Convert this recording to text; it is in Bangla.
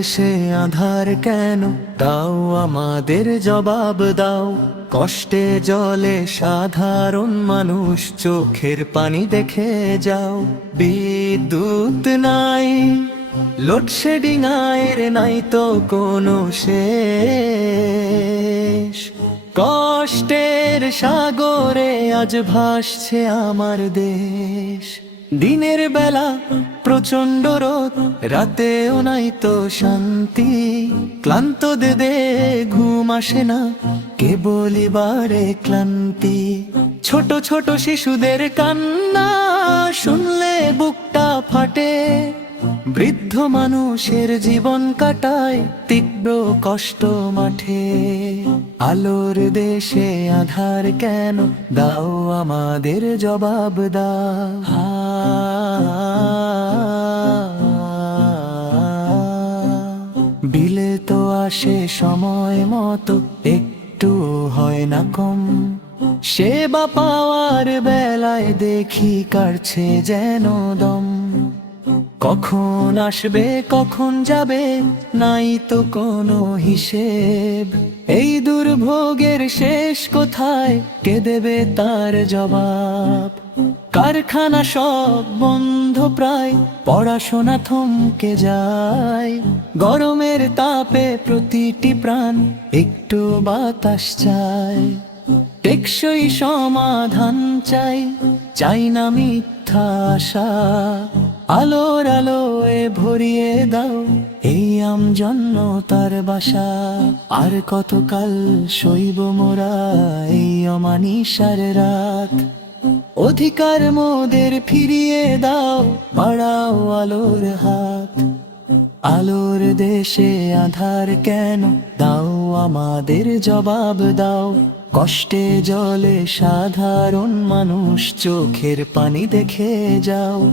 দেশে আধার কেন, দাও আমাদের জবাব দাও। কষ্টে জলে সাধারণ মানুষ, চোখের পানি দেখে যাও। বিদ্যুৎ নাই, লোডশেডিং আয়ের নাই তো কোনো শেষ। কষ্টের সাগরে আজ ভাসছে আমার দেশ। দিনের বেলা প্রচন্ড রোদ, রাতেও নাই তো শান্তি। ক্লান্ত দে ঘুম আসে না, কেবলই বারে ক্লান্তি। ছোট ছোট শিশুদের কান্না শুনলে বুকটা ফাটে। বৃদ্ধ মানুষের জীবন কাটায় তীব্র কষ্ট মাঠে। আলোর দেশে আধার কেন, দাও আমাদের জবাব দাও। বিলে তো আসে সময় মতো, একটু হয় না কম। সেবা পাওয়ার বেলায় দেখি কাটছে যেন দম। কখন আসবে কখন যাবে, নাই তো কোনো হিসেব। এই দুর্ভোগের শেষ কোথায়, কে দেবে তার জবাব? কারখানা সব বন্ধ প্রায়, পড়াশোনা থমকে যায়। গরমের তাপে প্রতিটি প্রাণ একটু বাতাস চায়। টেকসই সমাধান চাই, চাই না মিথ্যা আশা। আলোর আলোয় ভরিয়ে দাও এই আমজন্মতার বাসা। আর কতকাল সইব মোরা এই অমানিসার রাত। অধিকার মোদের ফিরিয়ে দাও, বাড়াও আলোর হাত। আলোর দেশে আধার কেন, দাও আমাদের জবাব দাও। কষ্টে জলে সাধারণ মানুষ, চোখের পানি দেখে যাও।